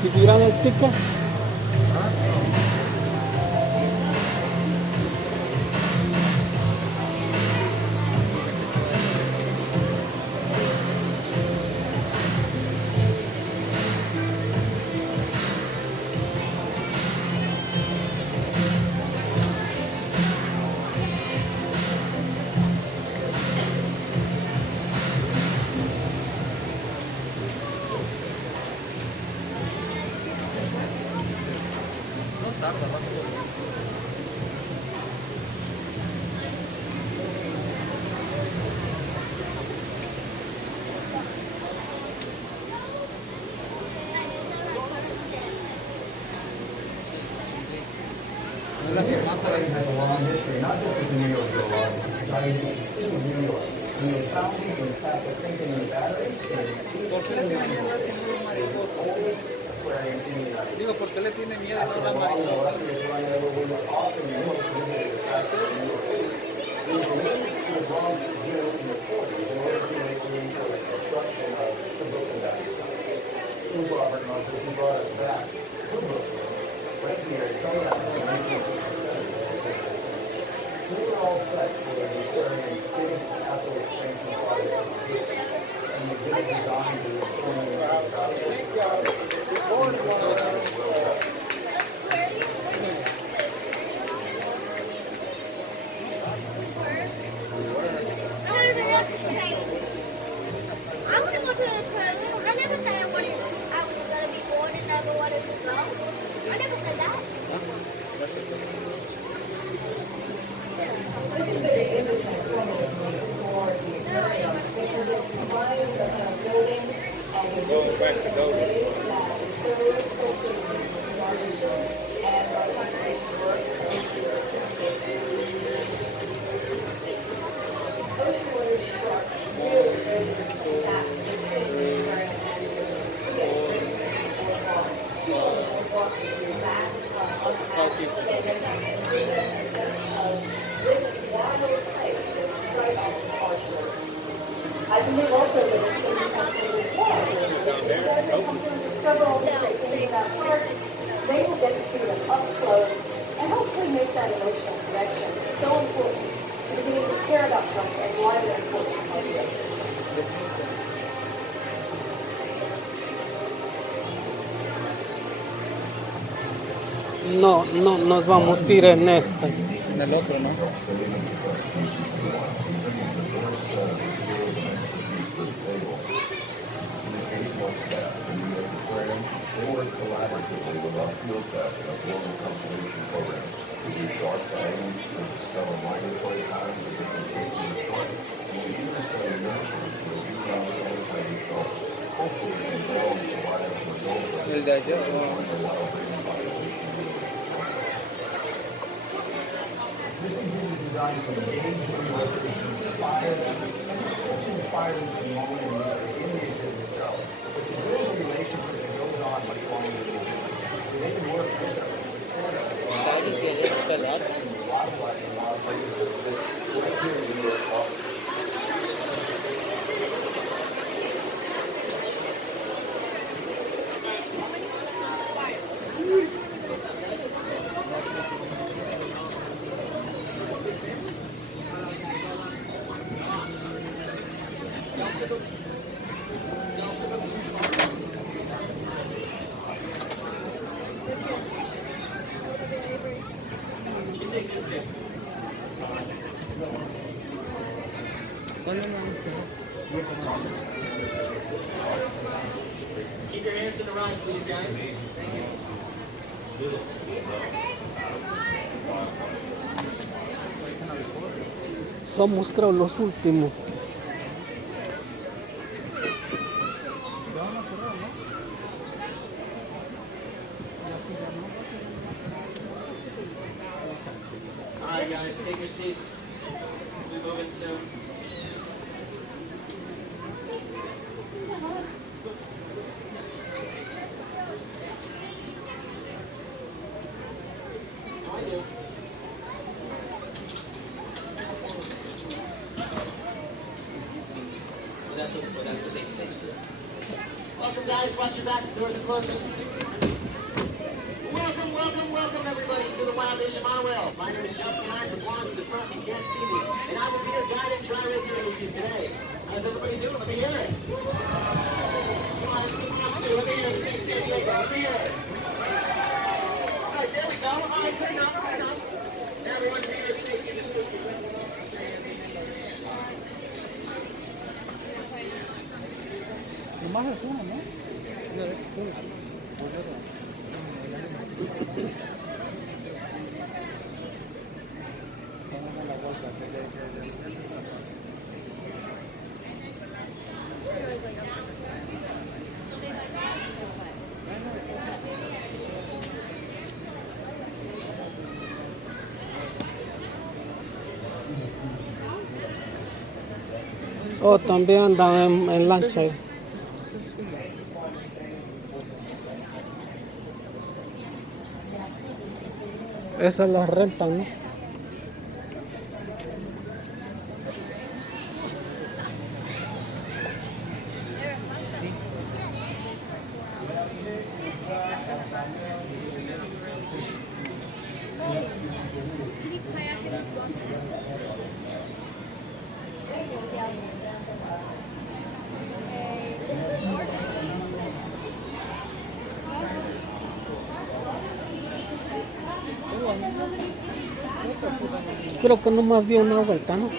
Si tiran el ticket. Has a long history, not just with New York July, society in New York. We have found in fact a thinking in batteries. Digo, ¿por qué le tiene miedo a las mariposas? Robert Moses, he brought us back. Right here, coming out of the 1970s. We were all set for the Australian's biggest capital expansion project. And the biggest design to reform I want to go to the aquarium. I never said I was going to be bored and never wanted to go. I never said that. Going back to go. I believe also that it's going to be something with water. They will get to see them up close and hopefully make that emotional connection. It's so important to be able to care about something and why they're important to you. No, no, nos vamos a ir en este. En el otro, ¿no? They work collaboratively with our field staff and our global conservation program to do shark tagging, to discover migratory patterns of different species of shark. And we even discover nurseries where we found solitary sharks. Hopefully we can grow and survive to adulthood. El de allá, Join the wild breeding population. This exhibit is designed from the age of the inspired the moment in the exhibit itself. But to build a relationship that goes on much longer than the exhibit. They can work with them. Wildlife and wild places. Right here in New York Park. Somos, creo, los últimos. All right, guys, take your seats. We'll be moving soon. I do. Welcome, guys. Watch your backs. The doors are closing. Welcome, welcome, welcome, everybody, to the Wild Vision Monorail. My name is Justin. I'm the blonde in the front. You can't see me. And I will be your guide and dry racer with you today. How's everybody doing? Let me hear it. Come on, let's see. Let me hear it. St. San Diego. Let me hear it. All right, there we go. All right, good enough, good enough. Everyone, be your safety. Just safety. Nomás es uno, ¿no? Oh, también andan en lancha. Esas las rentan, ¿no? Creo que nomás dio una vuelta, ¿no?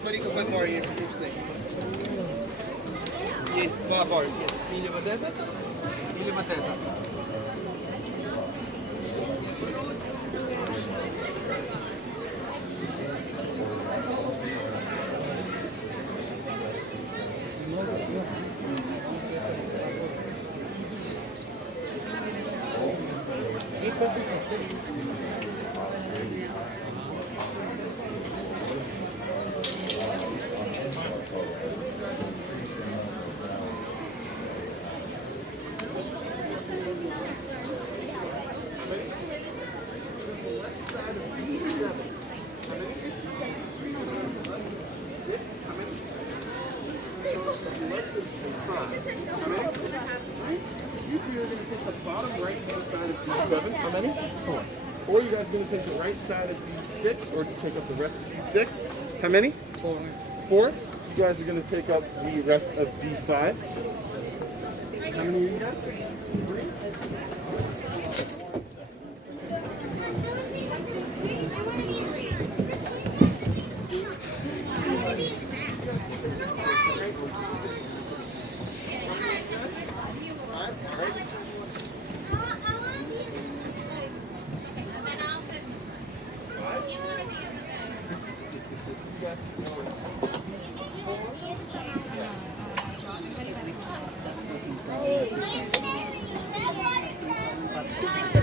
Смотри, какой бар есть вкусный. Есть два бара. Или вот этот, или вот этот. How many? Four. Or you guys are going to take the right side of B6 or just take up the rest of B6. How many? Four. Four. You guys are going to take up the rest of B5. How many you got? Three.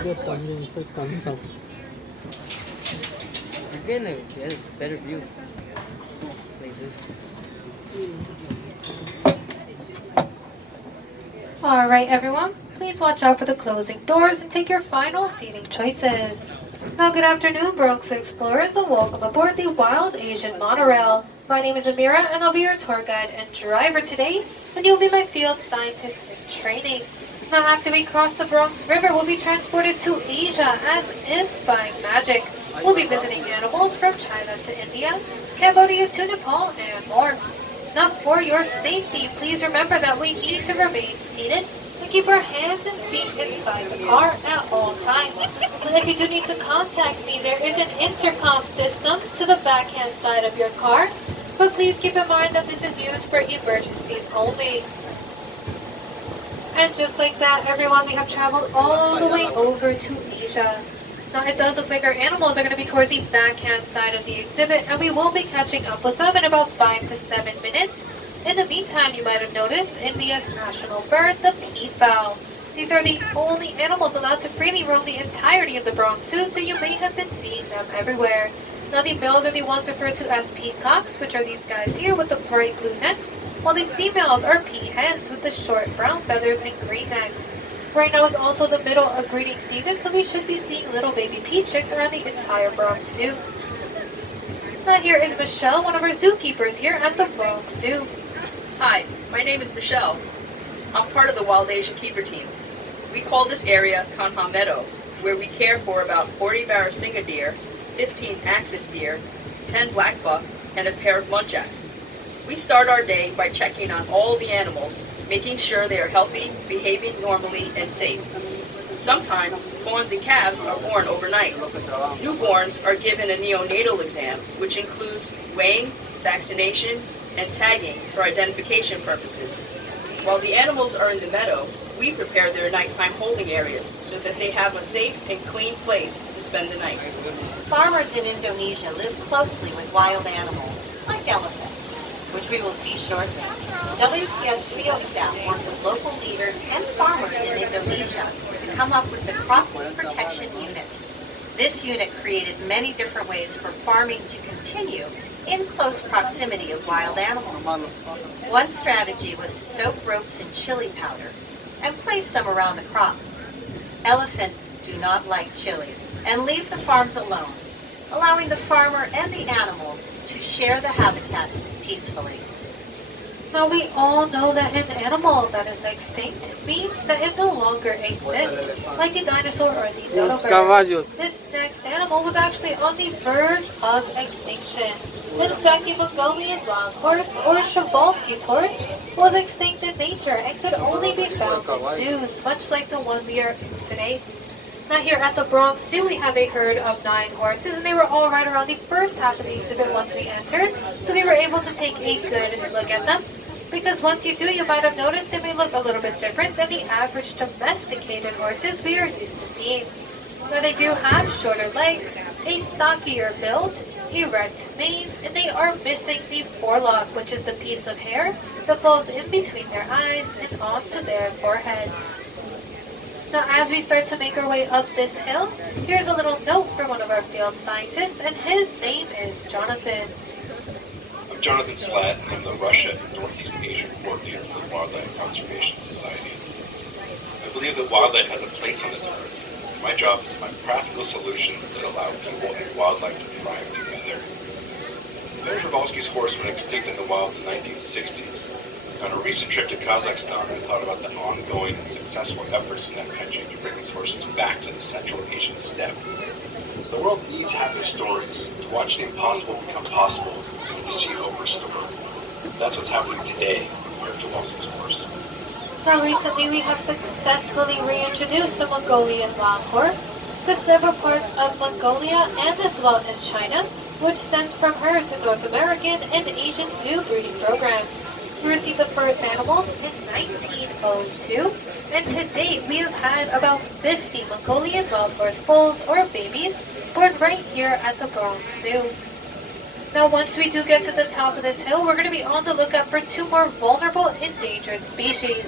Yo también estoy cansado. Again, it's better view. All right, everyone, please watch out for the closing doors and take your final seating choices. Now, good afternoon, Bronx Explorers, and welcome aboard the Wild Asian Monorail. My name is Amira, and I'll be your tour guide and driver today, and you'll be my field scientist in training. Now, after we cross the Bronx River, we'll be transported to Asia as if by magic. We'll be visiting animals from China to India, Cambodia to Nepal, and more. Now, for your safety, please remember that we need to remain seated and keep our hands and feet inside the car at all times. And if you do need to contact me, there is an intercom system to the backhand side of your car, but please keep in mind that this is used for emergencies only. And just like that, everyone, we have traveled all the way over to Asia. Now, it does look like our animals are going to be towards the backhand side of the exhibit, and we will be catching up with them in about 5 to 7 minutes. In the meantime, you might have noticed India's national bird, the peafowl. These are the only animals allowed to freely roam the entirety of the Bronx Zoo, so you may have been seeing them everywhere. Now, the males are the ones referred to as peacocks, which are these guys here with the bright blue necks, while the females are peahens with the short brown feathers and green necks. Right now is also the middle of breeding season, so we should be seeing little baby pea chicks around the entire Bronx Zoo. Now here is Michelle, one of our zookeepers here at the Bronx Zoo. Hi, my name is Michelle. I'm part of the Wild Asia Keeper team. We call this area Kanha Meadow, where we care for about 40 Barasingha deer, 15 axis deer, 10 black buck, and a pair of muntjac. We start our day by checking on all the animals, making sure they are healthy, behaving normally, and safe. Sometimes, fawns and calves are born overnight. Newborns are given a neonatal exam, which includes weighing, vaccination, and tagging for identification purposes. While the animals are in the meadow, we prepare their nighttime holding areas so that they have a safe and clean place to spend the night. Farmers in Indonesia live closely with wild animals, like elephants, which we will see shortly. WCS field staff work with local leaders and farmers in Indonesia to come up with the Cropland Protection Unit. This unit created many different ways for farming to continue in close proximity of wild animals. One strategy was to soak ropes in chili powder and place them around the crops. Elephants do not like chili and leave the farms alone, allowing the farmer and the animals to share the habitat peacefully. Now we all know that an animal that is extinct means that it no longer exists, like the dinosaur or the dodo bird. This next animal was actually on the verge of extinction. In fact, the Mongolian wild horse, or Przewalski's horse, was extinct in nature and could only be found in zoos, much like the one we are in today. Now here at the Bronx Zoo, we have a herd of 9 horses, and they were all right around the first half of the exhibit once we entered, so we were able to take a good look at them. Because once you do, you might have noticed they may look a little bit different than the average domesticated horses we are used to seeing. Now they do have shorter legs, a stockier build, erect mane, and they are missing the forelock, which is the piece of hair that falls in between their eyes and onto their foreheads. Now as we start to make our way up this hill, here's a little note from one of our field scientists, and his name is Jonathan. I'm Jonathan Slatt, and I'm the Russia and Northeast Asia coordinator for the Wildlife Conservation Society. I believe that wildlife has a place on this earth. My job is to find practical solutions that allow people and wildlife to thrive together. Mary Przewalski's horse went extinct in the wild in the 1960s. On a recent trip to Kazakhstan, I thought about the ongoing and successful efforts in that country to bring these horses back to the Central Asian steppe. The world needs happy stories, to watch the impossible become possible, and to see hope restored. That's what's happening today here at Przewalski's horse. Now recently we have successfully reintroduced the Mongolian wild horse to several parts of Mongolia and as well as China, which stemmed from herds in North American and Asian zoo breeding programs. We received the first animals in 1902, and to date we have had about 50 Mongolian wild horse foals or babies born right here at the Bronx Zoo. Now once we do get to the top of this hill, we're going to be on the lookout for 2 more vulnerable endangered species.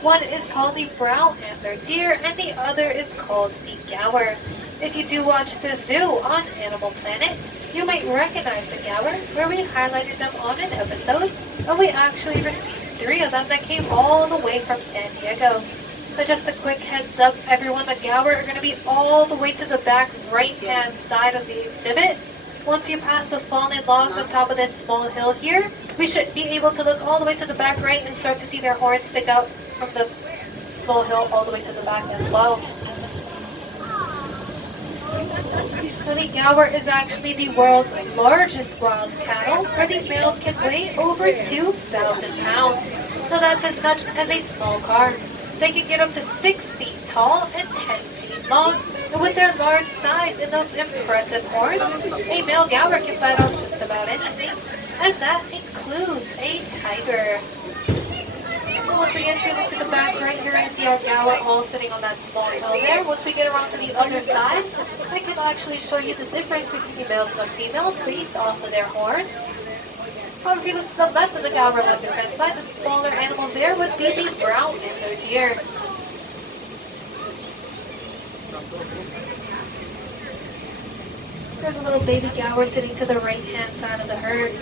One is called the brown antlered deer and the other is called the gaur. If you do watch the zoo on Animal Planet, You might recognize the Gower, where we highlighted them on an episode, and we actually received 3 of them that came all the way from San Diego. So just a quick heads up, everyone, the Gower are going to be all the way to the back right-hand side of the exhibit. Once you pass the fallen logs on top of this small hill here, we should be able to look all the way to the back right and start to see their horns stick out from the small hill all the way to the back as well. So the Gower is actually the world's largest wild cattle, where the males can weigh over 2,000 pounds. So that's as much as a small car. They can get up to 6 feet tall and 10 feet long. And with their large size and those impressive horns, a male Gower can fight off just about anything. And that includes a tiger. So once again, if you look to the back right, you're going to see our Gower all sitting on that small hill there. Once we get around to the other side, I can actually show you the difference between the males and the females based off of their horns. However, if you look to the left of the Gower left-hand side, the smaller animal there would be the brown antler deer. There's a little baby Gower sitting to the right-hand side of the herd.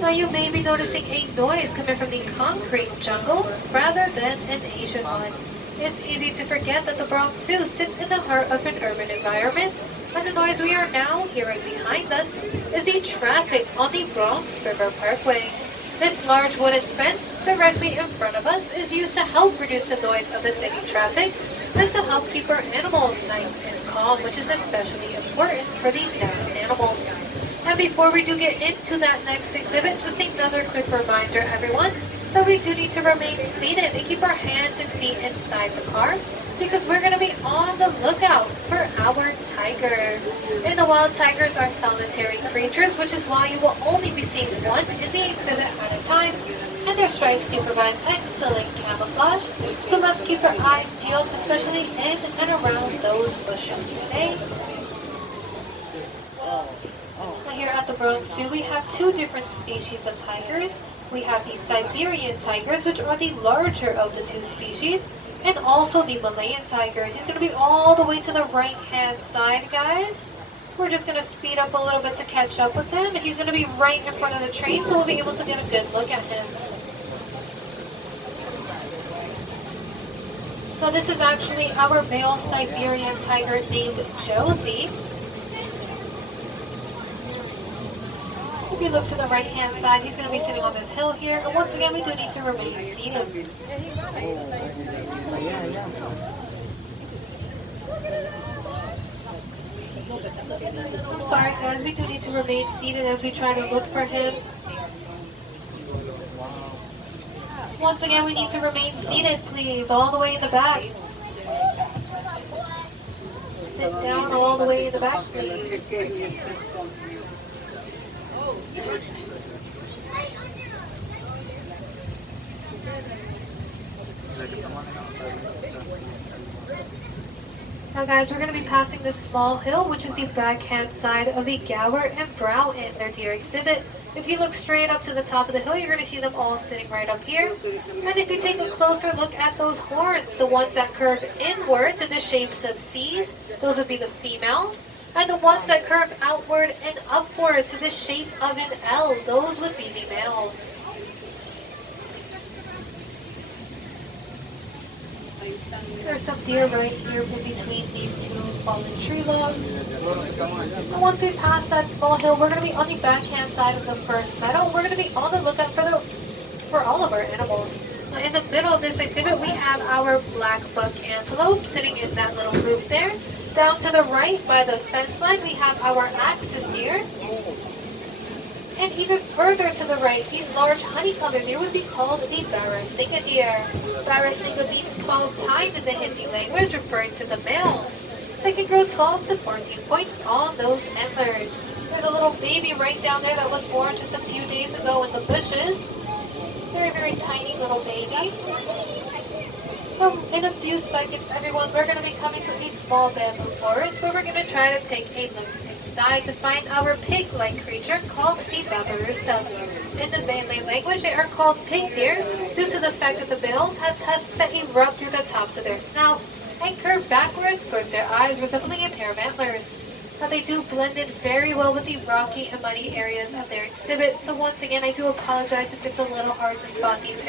Now you may be noticing a noise coming from the concrete jungle rather than an Asian one. It's easy to forget that the Bronx Zoo sits in the heart of an urban environment, and the noise we are now hearing behind us is the traffic on the Bronx River Parkway. This large wooden fence directly in front of us is used to help reduce the noise of the city traffic and to help keep our animals nice and calm, which is especially important for these deaf animals. And before we do get into that next exhibit, just another quick reminder, everyone, that we do need to remain seated and keep our hands and feet inside the car, because we're going to be on the lookout for our tiger. And the wild tigers are solitary creatures, which is why you will only be seeing one in the exhibit at a time. And their stripes do provide excellent camouflage, so let's keep our eyes peeled, especially in and around those bushes today. Now here at the Bronx Zoo, we have 2 different species of tigers. We have the Siberian tigers, which are the larger of the 2 species, and also the Malayan tigers. He's going to be all the way to the right-hand side, guys. We're just going to speed up a little bit to catch up with him. He's going to be right in front of the train, so we'll be able to get a good look at him. So this is actually our male Siberian tiger named Josie. If you look to the right-hand side, he's going to be sitting on this hill here. And once again, we do need to remain seated. I'm sorry, guys. We do need to remain seated as we try to look for him. Once again, we need to remain seated, please, all the way in the back. Sit down all the way in the back, please. Now guys, we're going to be passing this small hill, which is the backhand side of the Gower and brown antler deer exhibit. If you look straight up to the top of the hill, you're going to see them all sitting right up here. And if you take a closer look at those horns, the ones that curve inward to the shapes of C's, those would be the females. And the ones that curve outward and upward to the shape of an L, those would be the males. There's some deer right here in between these 2 fallen tree logs. And once we pass that small hill, we're going to be on the backhand side of the first meadow. We're going to be on the lookout for all of our animals. Now in the middle of this exhibit, we have our black buck antelope sitting in that little group there. Down to the right by the fence line, we have our axis deer. And even further to the right, these large honeycomb deer would be called the Barasingha deer. Barasingha means 12 times in the Hindi language, referring to the males. They can grow 12 to 14 points on those antlers. There's a little baby right down there that was born just a few days ago in the bushes. Very, very tiny little baby. So in a few seconds, everyone, we're going to be coming to a small bamboo forest where we're going to try to take a look inside to find our pig-like creature called the baburusa. In the Malay language, they are called pig deer due to the fact that the males have tusks that erupt through the tops of their snout and curve backwards towards their eyes, resembling a pair of antlers. but they do blend in very well with the rocky and muddy areas of their exhibit. So once again, I do apologize if it's a little hard to spot these